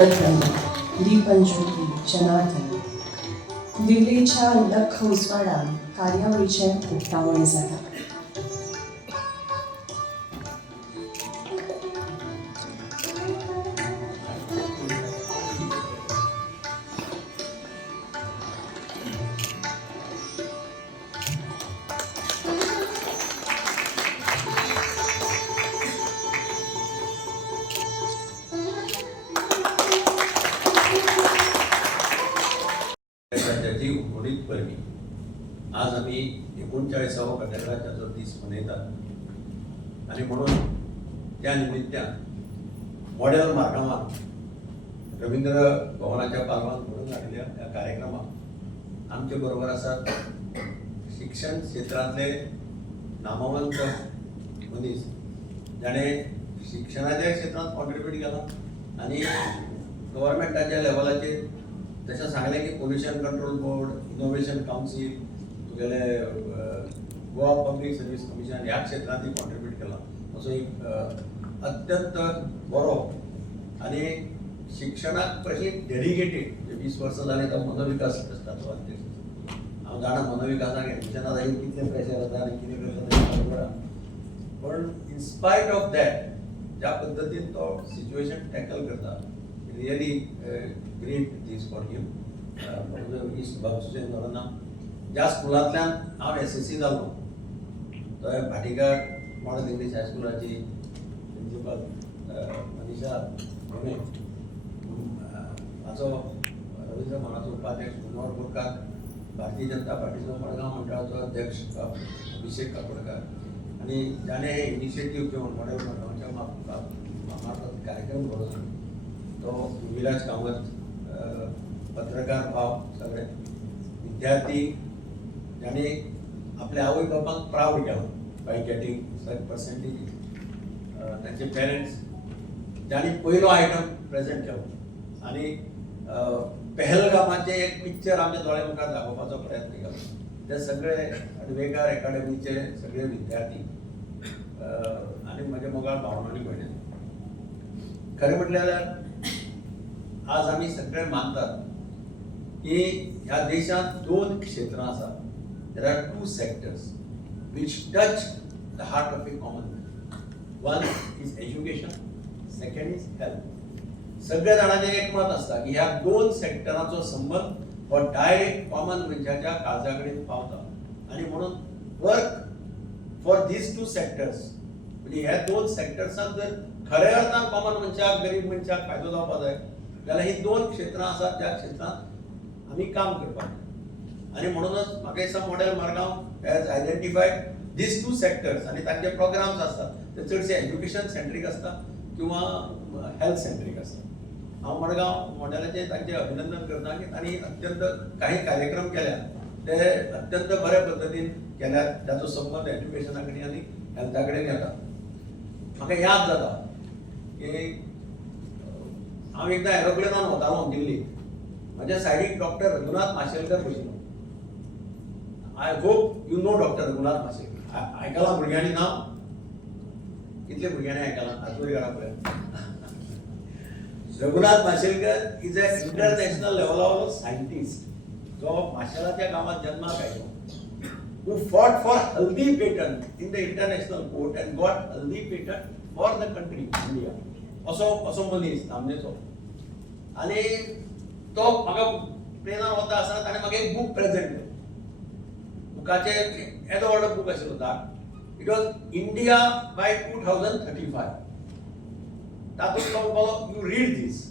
दीपंज्योती जनार्दन दिल्लीच्या लख उजवाडात कार्यावळीचे उक्तावण जाता. राज्याची उघडीत परवी आज आम्ही 39वा प्रजासत्ताकाचा दीस मनयतात आणि म्हणून त्या निमित्तान मॉडेल मार्गावर रवींद्र भवनाच्या पालवान घडून हाडल्या त्या कार्यक्रमात आमचे बरोबर आसात शिक्षण क्षेत्रांतले नामवंत मनीस जाणे शिक्षणाच्या क्षेत्रात कॉन्ट्रीब्यूट केला आणि गव्हर्मेंटाच्या लेवलाचेर तशें सांगलें की pollution control board, innovation council, तुगेले गोवा पब्लीक सर्वीस कमिशन ह्या क्षेत्रांतूय कॉन्ट्रीब्यूट केला. असो एक अत्यंत बरो आनी शिक्षणाक कशी डेडिकेटेड 20 वर्सां जालीं तो मनोविकास ट्रस्टाचो अध्यक्ष. हांव जाणा मनोविकासाक एडमिशनां जाय कितलें प्रेशर आसा आनी कितें करता तें खबर आहा. पण इन्स्पायट ऑफ दॅट ज्या पद्दतीन तो सिच्युएशन टॅकल करता really great this for him. इश्ट बाबूसेन धोरणा ज्या स्कुलांतल्यान हांव SSC जालो तो भाटीकार मॉडल इंग्लीश हायस्कुलाची प्रिंसिपल मनीषा भोमे, हाचो रवींद्र भवनाचो उपाध्यक्ष मनोहर बोरकार, भारतीय जनता पार्टीचो मडगांव मंडळाचो अध्यक्ष अभिषेक काकोडकर आणि जाणे हे इनिशिएटीव घेवन मॉडेल मडगांवच्या मार्फत कार्यक्रम घडोवन तो विलास कामत, पत्रकार भाव सगळे विद्यार्थी ज्यांनी आपल्या आवय बापांक प्राऊड केला बाय गेटिंग सच पर्सेंटेज, तांचे पेरेंट्स ज्यांनी पयलो आयटम प्रेजेंट केलो आणि पहलगामाचे एक पिक्चर आमच्या दोळ्या मुखार दाखोवपाचो प्रयत्न केलो. ते सगळे अडवेकार अकॅडमीचे सगळे विद्यार्थी आणि म्हजे मोगाळ भावनांनी भयणी. खरें म्हटल्यार आज आम्ही सगळे मानतात की ह्या देशात 2 क्षेत्रां आसात. There are 2 sectors which touch the heart of a common man. One is education, second is health. सगळ्या जाणांचे एकमत असता की ह्या 2 सेक्टरांचो संबंध हो डायरेक्ट कॉमन मनशाच्या काळजाकडेन पावता आणि म्हणून वर्क फॉर दीज 2 सेक्टर्स. म्हणजे ह्या 2 सेक्टर्सांत जर खऱ्या अर्थान कॉमन मनशाक गरीब मनशाक फायदो जावपा जाय जाल्यार ही 2 क्षेत्रां आसात ज्या क्षेत्रांत आमी काम करपाक. आणि म्हणूनच म्हाका दिसता model Margao has identified these 2 sectors आणि तांचे प्रोग्राम्स आसतात ते चडशे एज्युकेशन सेंट्रीक आसता किंवा हेल्थ सेंट्रीक आसता. हांव मडगांव मॉडेलाचे तांचे अभिनंदन करता की तांणी अत्यंत काही कार्यक्रम केल्या ते अत्यंत बऱ्या पद्दतीन केल्यात जाचो संबंध एज्युकेशना कडेन आनी हेल्था कडेन येता. म्हाका याद जाता की हांव एकदां एरोप्लेनान वतालो दिल्ली, म्हज्या सायडीक डॉक्टर रघुनाथ माशेलकर बशिल्लो. I hope you know doctor Raghunath Mashelkar. आयकलां भुरग्यांनी नांव? कितले भुरग्यांनी आयकलां? हातूर घरा पळय. Raghunath Mashelkar is a international लेवलावलो सायंटिस्ट जो माशेलाच्या गांवांत जन्माक आयलो, who fought for haldi patent in the international court and got haldi patent for the country India. असो मनीस नामनेचो. आणि तो म्हाका प्लेनान वता आसतना ताणें म्हाका एक बूक प्रेजेंट केलो. बुकाचे येदो व्हडलो बूक आशिल्लो धाक. It was India by 2035. तातूंत तो म्हणपालो you read this.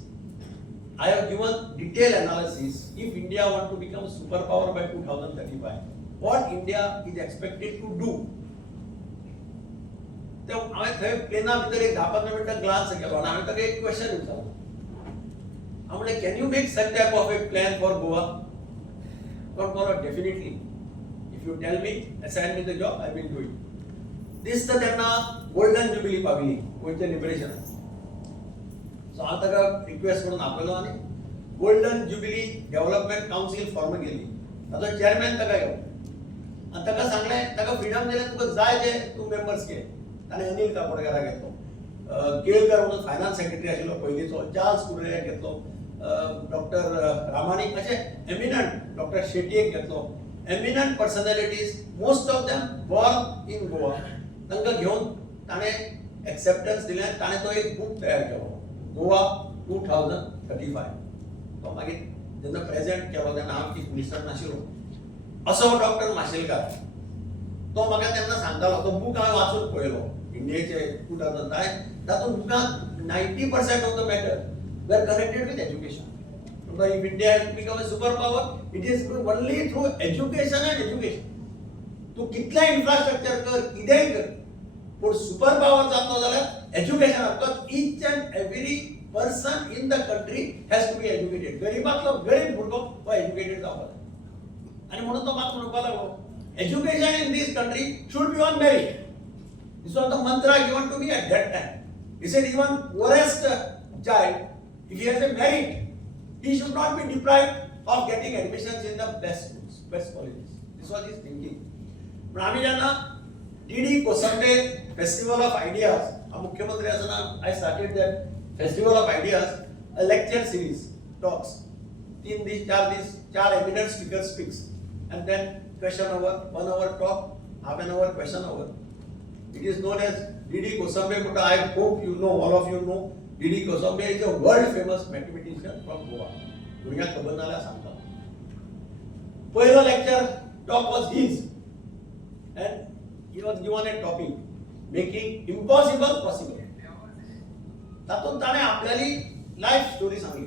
I have given detail analysis if India want to become super power by 2035. what India is expected to do. तो हांवें थंय प्लेना भितर एक 10-15 मिनटां ग्लान्स केलो आनी हांवें ताका एक क्वेश्चन विचारलो. हांव म्हणलें can you make such type of a plan for Goa? तो म्हणपालो definitely if you tell me assign me the job I will do it. दिसता तेन्ना गोल्डन जुबिली पाविली गोंयचें लिबरेशन. सो हांव ताका रिक्वेस्ट करून आपयलो आनी golden jubilee development council form केली. ताचो चेअरमॅन ताका घेवन आनी ताका सांगलें ताका फ्रिडम दिलें तुका जाय ते तूं मेंबर्स घे. ताणें अनिल काकोडकराक घेतलो. केळकर म्हणून फायनान्स सेक्रेटरी आशिल्लो पयलींचो, चार्ल्स कुर्रे घेतलो, डॉक्टर रामानीक, अशे एमिनंट डॉक्टर शेटयेक घेतलो, eminent personalities, most of them born in Goa. तांकां घेवन ताणें एक्सेप्टन्स दिलें. ताणें तो एक बूक तयार केलो, गोवा 2035. तो मागीर जेन्ना प्रेझेंट केलो तेन्ना हांव चीफ मिनिस्टर नाशिल्लो, असो डॉक्टर माशेलकार तो म्हाका तेन्ना सांगतालो. तो बूक हांवें वाचून पळयलो, इंडियेचे 2000. तातूंत बुकांत 90% of the matter were connected with education. If India has become a superpower, it is only through education and education. तू कितले इन्फ्रास्ट्रक्चर कर, कितेंय कर, पूण सुपर पावर जातलो जाल्यार education. Because each and every person in the country has to be educated. गरीबातलो गरीब भुरगो हो एज्युकेटेड जावपाक जाय. आनी म्हणून तो म्हाका म्हणपाक लागलो, education in this country should be on merit. This was the mantra given to me at that time. He said, even poorest child, if he has a merit, he should not be deprived of getting admissions in the best schools, best colleges. This was his thinking. पण आम्ही जेन्ना DD Kosambi festival of ideas, मुख्यमंत्री असताना I started that festival of ideas, a lecture series, talks. 3 दीस 4 दीस 4 eminent speakers speaks, and then question hour, 1 hour talk, half an hour question hour. It is known as DD Kosambe, but I hope you know, all of you know, DD Kosambe is a world famous mathematician from Goa. Dunia खबर नाल्या सांगता. पहिलो lecture talk was his, and he was given a topic, making impossible possible. तातूंत ताणें आपल्याली life story Sangli.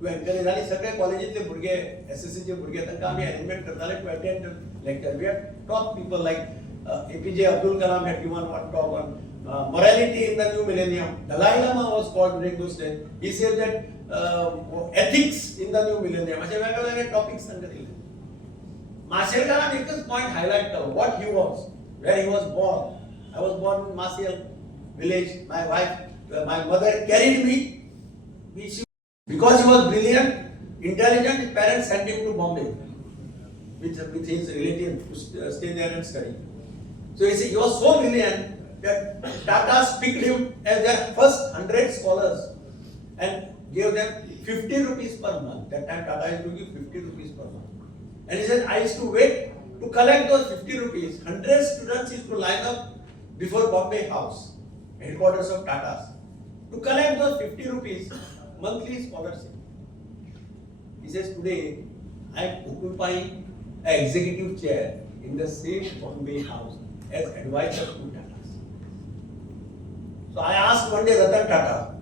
तूं encourage जाली सगळे कॉलेजीतले भुरगे, SSC चे भुरगे, तांकां आमी अरेंजमेंट करताले to attend lecture. We had top people like APJ Abdul Kalam had given one talk on morality in the new millennium. Dalai Lama was called during those days. He said that ethics in the new millennium. असे वेगवेगळे topics तांकां दिले. माशेलकारान एकच point highlight Kelo, what he was, where he was born. I was born in Masiel village. My wife, my mother carried me. Because he was brilliant, intelligent, his parents sent him to Bombay with his relative to stay there and study. So he was so brilliant that Tata picked him as their first 100 scholars and gave them 50 rupees per month. That time Tata used to give 50 rupees per month. And he said, I used to wait to collect those 50 rupees. 100 students used to line up before Bombay House, headquarters of Tata's, to collect those 50 rupees monthly scholarship. He says, today I am occupying an executive chair in the same Bombay House as advisor to Tata. So I asked one day Ratan Tata,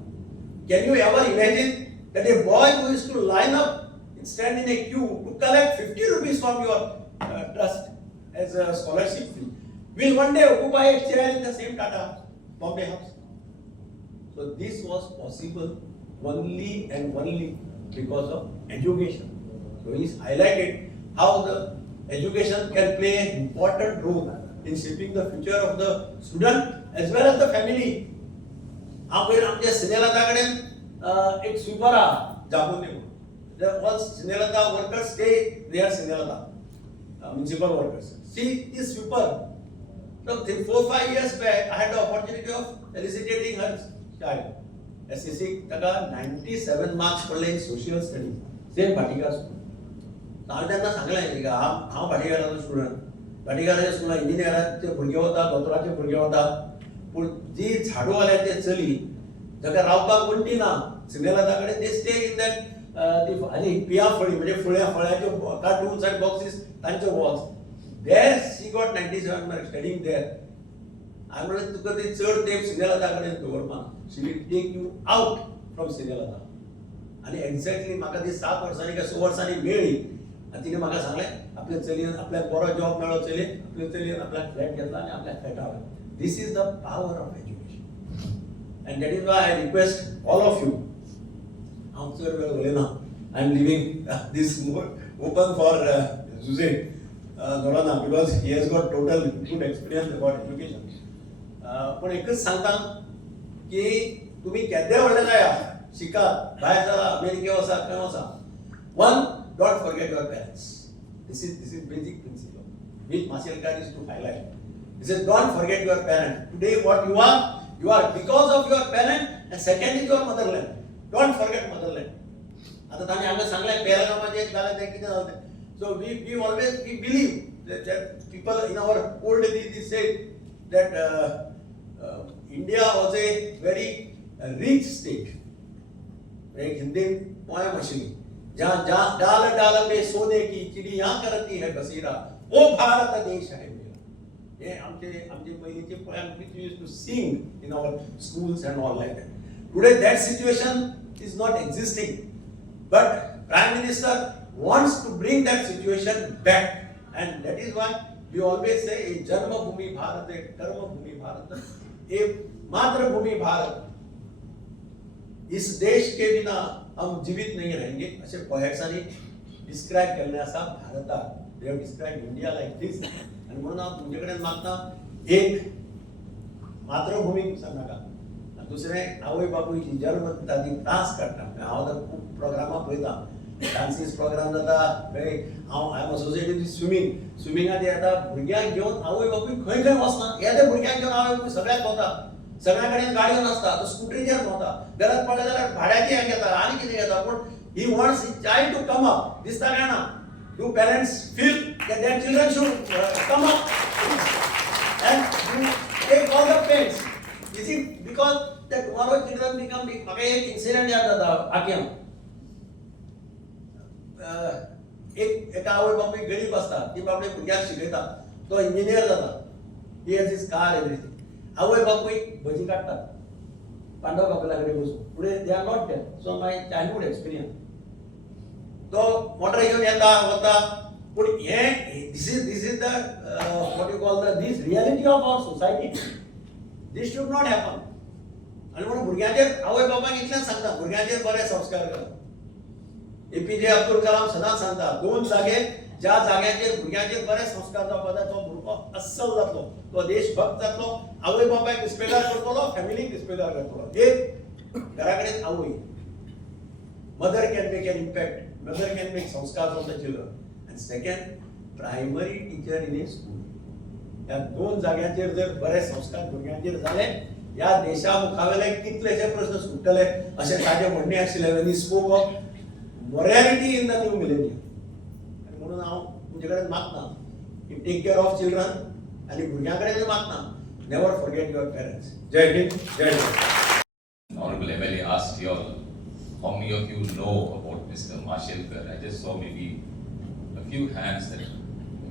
can you ever imagine that a boy who used to line up and stand in a queue to collect 50 rupees from your trust as a scholarship fee will one day occupy a chair in the same Tata Bombay House? So this was possible only and only because of education. So he's highlighted how the education can play an important role in shaping the future of the student as well as the family. आपण आमच्या सिनेलता कडेन एक sweeper आहा जाबुनी म्हणून. All Sinelata workers stay near Sinelata, municipal workers. See this sweeper. So 4-5 years back, I had the opportunity of felicitating her child. SSC ताका 97 marks पडले in social studies. Same Bhatikar school. हांवें तेन्ना सांगलें की हांव भाटीकाराचो student. भाटीकाराच्या स्कुलान इंजिनियराचे भुरगे वता, दोतोराचे भुरगे वता, पूण जी झाडूवाल्याची चली जाका रावपाक वण्टी ना सिनेलता कडेन, ते स्टे इन दॅट ती आनी पिया फळी म्हणजे फळ्याच्यो कार्टून्स आनी बॉक्सीस तांचे walls. There she got 97 marks studying there. हांवें म्हणलें तुका ती चड तेंप सिनेलता कडेन दवरपा, she will take you out from सिनेलता. आनी एक्झॅक्टली म्हाका ती 7 वर्सांनी काय 6 वर्सांनी मेळ्ळी. आनी तिणें म्हाका सांगलें आपल्या चलयेन आपल्याक बरो जॉब मेळ्ळो, चलयेन आपल्या चलयेन आपल्याक फ्लॅट घेतला आनी आपल्याक फ्लॅटा हाडलो. This is the power of education and that is why I request all of you. हांव चड वेळ उलयना. I am living this more open for Jose Noronha because he has got total good experience about education. पूण एकच सांगता की तुमी केद्या व्हडले जाया, शिकात, भायर चला, अमेरिके वचा, खंय वचा. One, don't forget your parents. This is basic principle which Mashelkar is to highlight. He says, don't forget your parents. Today what you are You are because of your parent, and second is your motherland. Don't forget motherland. आता ताणी हांगा सांगलें पेहलगामाचें जालें तें कितें जालें तें. So we always believe that people in our old days they said that India was a very rich state. एक हिंदी पोएम आशिल्ली, जहाँ जहाँ डाल डाल में सोने की चिड़िया करती है बसेरा, वो भारत देश है मेरा. ये आमचे पयलींचे poem which we used to sing in our schools and all like that. Today that situation is not existing, but Prime Minister wants to bring that situation back, and that is why we always say a Janma Bhumi Bharat, a Karma Bhumi Bharat, a Matra Bhumi Bharat. इस देश के बिना हम जीवित नहीं रहेंगे असे पोएट्सांनी describe केल्लें आसा भारताक. They have describe India like this. आनी म्हणून हांव तुमचे कडेन मागता एक मातृभूमी नाका, दुसरें आवय बापूयची जल्म दिता ती डान्स काडटा. हांव आतां खूब प्रोग्रामां पळयता, डान्सीस प्रोग्राम जाता, हांव आय एम असोसिएटेड विथ स्विमिंगाचे येता भुरग्यांक घेवन आवय बापूय खंय खंय वचना. येदे भुरग्यांक घेवन आवय बापूय सगळ्याक भोंवता, सगळ्या कडेन गाडयो नासता, तो स्कूटरीचेर भोंवता, गरज पडले जाल्यार भाड्याची हें घेता आनी कितें घेता. पूण he wants his child to come up. दिसता काय ना? Do parents feel that their children should come up and take all the pains? Is it because that tomorrow children become big? म्हाका एक इन्सिडेंट याद जाता आख्यान. एका आवय बापूय गरीब आसता, ती बाबडे भुरग्याक शिकयता, तो इंजिनियर जाता, he has his car everything. आवय बापूय भजी काडटात पांडव कापेला कडेन बसून. फुडें they are not there. So my childhood experience. तो मोटर घेवन येता वता, पूण हे this is the what you call this reality of our society. This should not happen. आनी म्हणून भुरग्यांचेर आवय बापायक इतलेंच सांगता, भुरग्यांचेर बरे संस्कार करा. एपीजे अब्दुल कलाम सदांच सांगता, दोन जागे ज्या जाग्यांचेर भुरग्यांचेर बरे संस्कार जावपाक जाय, तो भुरगो अस्सल जातलो, तो देशभक्त जातलो, आवय बापायक रिस्पेक्टार करतलो, फॅमिलीक रिस्पेक्टार करतलो. एक घरा कडेन आवय, mother can make an impact, mother can make संस्कार on the children. And second, primary teacher in a school. या दोन जाग्यांचेर जर बरे संस्कार भुरग्यांचेर जाले, या देशा मुखावेले कितलेशे प्रश्न सुटले अशें ताजें म्हणणें आशिल्लें when he spoke of morality in the new millennium. आनी म्हणून हांव तुमचे कडेन मागता की टेक केअर ऑफ चिल्ड्रन, आनी भुरग्यां कडेन मागता नेवर फॉरगेट युअर पेरेंट्स. जय हिंद, जय Hind. Honorable MLA asked you all, how many of you know about Mr. Mashelkar? I just saw maybe a few hands that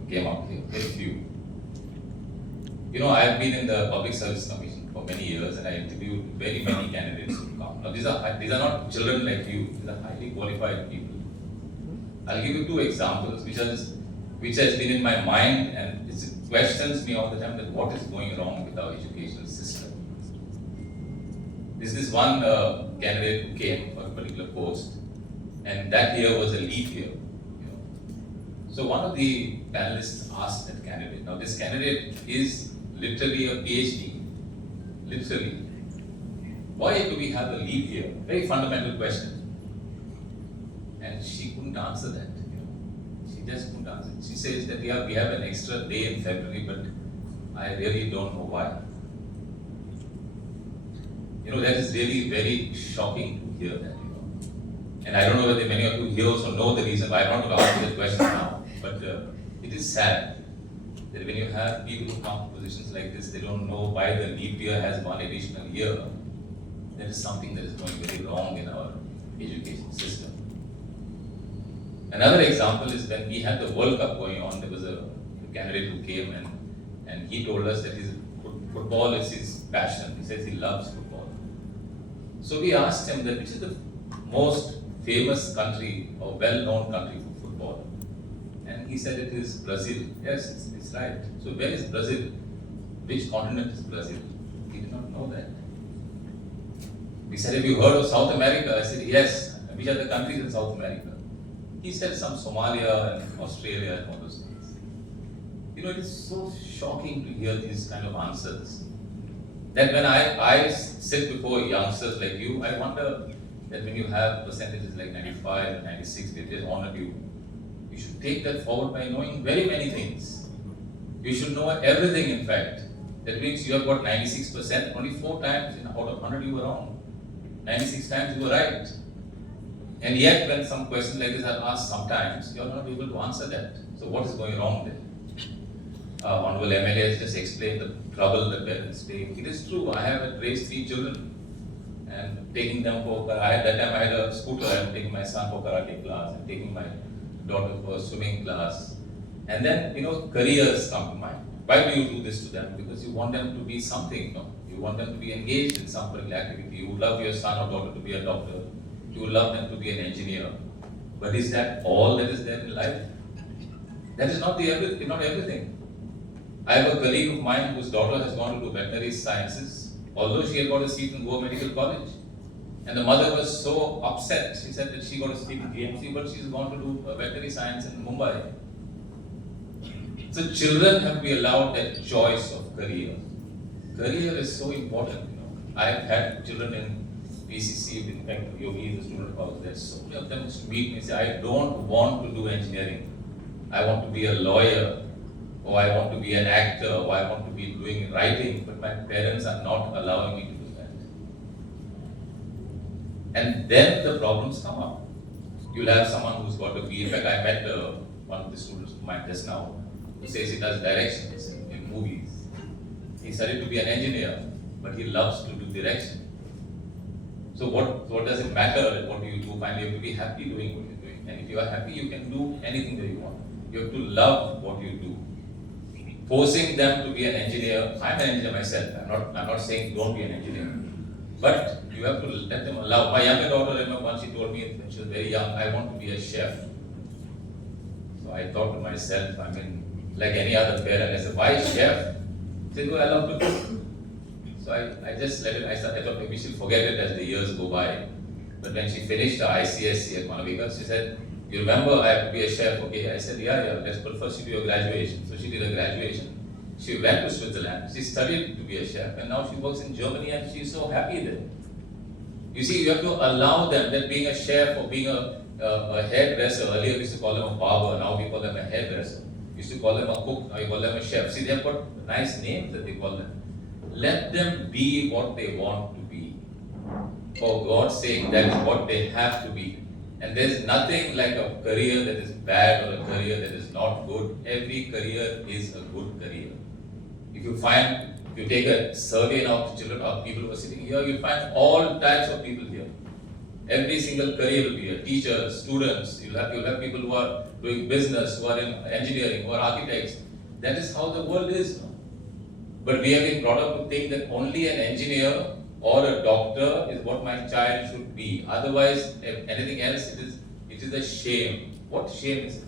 came up here, very few. You know, I have been in the Public Service Commission for many years, and I interviewed very many candidates who come. Now, these are not children like you; these are highly qualified people. I'll give you two examples, which has been in my mind, and it questions me all the time that what is going wrong with our educational system. This is one candidate who came for a particular post, and that year was a leap year. You know. So one of the panelists asked that candidate. Now this candidate is literally a PhD. Literally, why do we have a leap year? Very fundamental question. And she couldn't answer that. You know. She just couldn't answer. She says that we have an extra day in February, but I really don't know why. You know, that is really very shocking to hear that, you know. And I don't know whether many of you here also know the reason why. I don't want to answer that question now, but it is sad that when you have people who come to positions like this, they don't know why the leap year has one additional year. There is something that is going very wrong in our education system. Another example is when we had the World Cup going on, there was a candidate who came and he told us that football is his passion. He says he loves football. So we asked him that which is the most famous country or well-known country for football? And he said it is Brazil. Yes, it's right. So where is Brazil? Which continent is Brazil? He did not know that. We said, have you heard of South America? I said, yes. Which are the countries in South America? He said some Somalia and Australia and all those things. You know, it is so shocking to hear these kind of answers. That when I sit before youngsters like you, I wonder that when you have percentages like 95 and 96, they just honored you. You should take that forward by knowing very many things. You should know everything, in fact. That means you have got 96%, only 4 times out of 100 you were wrong. 96 times you were right. And yet when some questions like this are asked sometimes, you are not able to answer that. So what is going wrong there? Honorable MLA has just explained the trouble that parents take. It is true, I have raised 3 children and taking them for, that time I had a scooter, I am taking my son for karate class and taking my daughter for swimming class. And then, careers come to mind. Why do you do this to them? Because you want them to be something, You want them to be engaged in some particular activity. You would love your son or daughter to be a doctor. You would love them to be an engineer. But is that all that is there in life? That is not everything. I have a colleague of mine whose daughter has gone to do veterinary sciences, although she had got a seat in Goa Medical College. And the mother was so upset. She said that she got a seat in GMC, but she's gone to do veterinary science in Mumbai. So children have to be allowed that choice of career. Career is so important, I've had children in PCC, in fact, Yogi is a student of ours. So many of them used to meet me and say, I don't want to do engineering. I want to be a lawyer, or I want to be an actor, or I want to be doing writing, but my parents are not allowing me to do that. And then the problems come up. You'll have someone who's got a B. In fact, I met one of the students of mine just now, who says he does directions in movies. He studied to be an engineer, but he loves to do direction. So what does it matter? What do you do? Finally, you have to be happy doing what you're doing. And if you are happy, you can do anything that you want. You have to love what you do. Forcing them to be an engineer, I'm an engineer myself. I'm not saying don't be an engineer. But you have to let them allow. My younger daughter, I remember once she told me when she was very young, I want to be a chef. So I thought to myself, like any other parent, I said, why chef? She said, I love to cook. So I just let it, I thought maybe she'll forget it as the years go by. But when she finished her ICSC at Manavika, she said, you remember I have to be a chef, okay? I said, yeah, but first you do your graduation. So she did her graduation. She went to Switzerland, she studied to be a chef, and now she works in Germany and she's so happy there. You see, you have to allow them that being a chef or being a hairdresser, earlier we used to call them a barber, now we call them a hairdresser. We used to call them a cook, now you call them a chef. See, they've got nice names that they call them. Let them be what they want to be. For God's sake, that is what they have to be. And there's nothing like a career that is bad or a career that is not good. Every career is a good career. If you take a survey now of children or people who are sitting here, you'll find all types of people here. Every single career will be here. Teachers, students, you'll have people who are doing business, who are in engineering, who are architects. That is how the world is. But we have been brought up to think that only an engineer or a doctor is what my child should be. Otherwise, if anything else, it is a shame. What shame is it?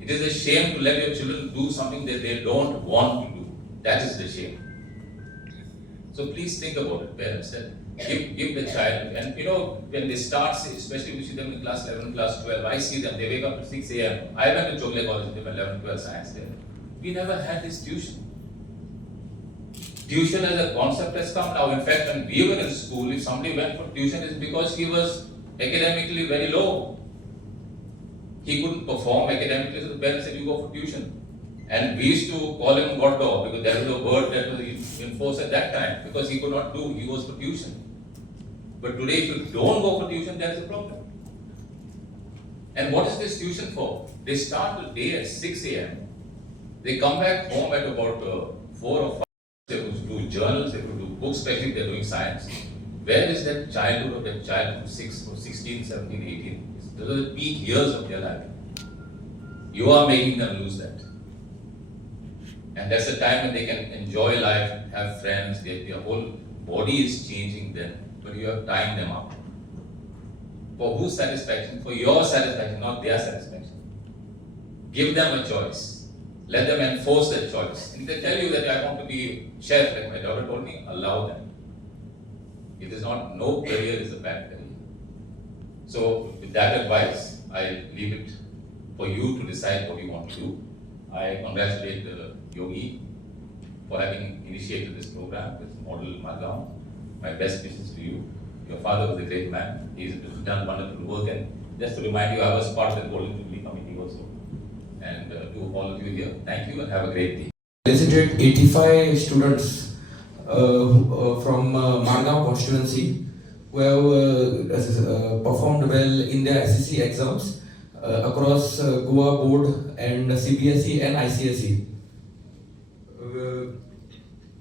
It is a shame to let your children do something that they don't want to do. That is the shame. So please think about it, parents. That give the child, and when they start, especially we see them in class 11, class 12, I see them, they wake up at 6 a.m. I went to Chogle College, they were 11, 12 science there. We never had this tuition. Tuition as a concept has come now. In fact, when we were in school, if somebody went for tuition, it's because he was academically very low. He couldn't perform academically, so the parents said, you go for tuition. And we used to call him Gordo, because that was a word that was in force at that time, because he could not do, he goes for tuition. But today, if you don't go for tuition, that is a problem. And what is this tuition for? They start the day at 6 a.m. They come back home at about 4 or 5. They could do journals, they could do books, especially if they're doing science. Where is that childhood of that child from 16, 17, 18? Those are the peak years of their life. You are making them lose that. And that's the time when they can enjoy life, have friends, their whole body is changing then, but you have timed them up. For whose satisfaction? For your satisfaction, not their satisfaction. Give them a choice. Let them enforce that choice. If they tell you that I want to be chef, like my daughter told me, allow them. It is not, no career is a bad career. So with that advice, I leave it for you to decide what you want to do. I congratulate Yogi for having initiated this program, this model Madgaon. My best wishes to you. Your father was a great man. He's done wonderful work, and just to remind you, I was part of the Golden Jubilee Committee also. And to all of you here, thank you and have a great day. Elicited 85 students from Margao constituency who have performed well in their SSC exams across Goa board and CBSE and ICSE.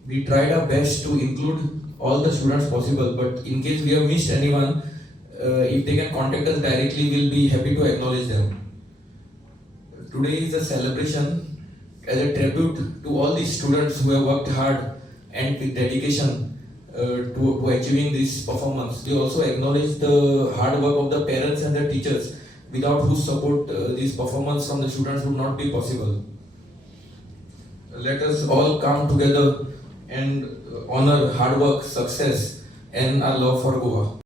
We tried our best to include all the students possible, but in case we have missed anyone, if they can contact us directly, we'll be happy to acknowledge them. Today is a celebration as a tribute to all these students who have worked hard and with dedication to achieving this performance. We also acknowledge the hard work of the parents and the teachers, without whose support this performance from the students would not be possible. Let us all come together and honor hard work, success, and our love for Goa.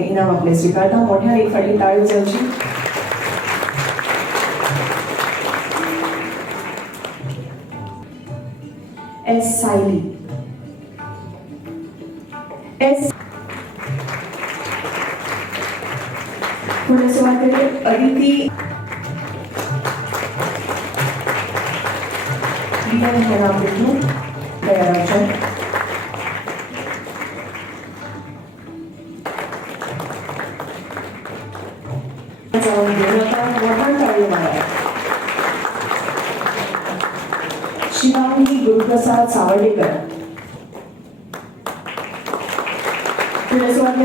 इनाम आपले स्वीकारता मोठ्या एक फाटी ताळी जावची. S Sayali, S पुढे सुरुवात केली अदिती लीडर हे नाव घेऊन तयार आहात. शिवानी गुरुप्रसाद सावर्डेकर पुढे सुरुवात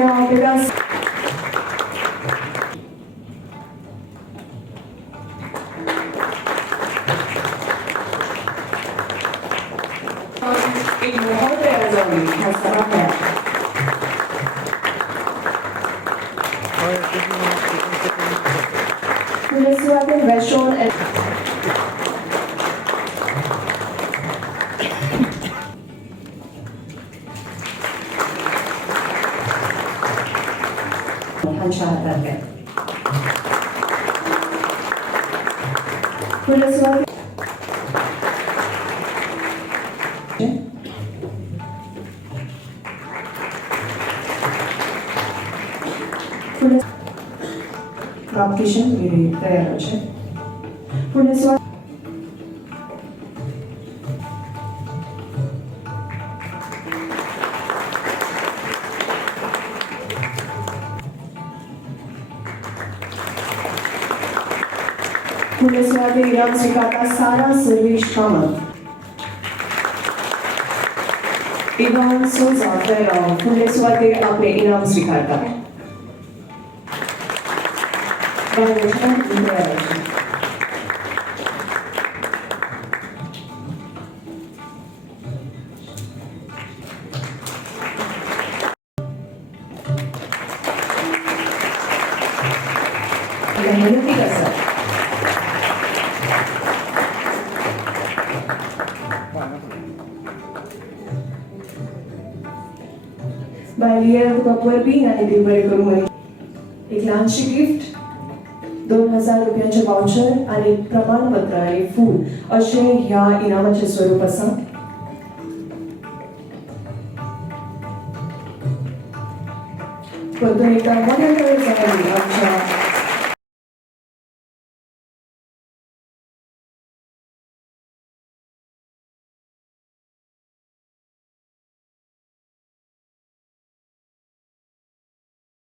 एक मोहर तयार झाली हा सगळा खेळ. पुढे सुरुवात वैशोन पुढे सुरुवात रामकिशन तयार છે. પુણે સ્વાગત ઇનામ સ્વીકારતા સારા સર્વેશ કામત ઇવાન સોઝા તૈયાર. પુણે સ્વાગત આપણે ઇનામ સ્વીકારતા बालियर कपवरबी आणि देवबरे करून एक लहानशी गिफ्ट 2000 रुपयांचे वाउचर आणि प्रमाणपत्र आणि फूड असे ह्या इनामाचे स्वरूप असा. परतून एकदा मोठ्या आमच्या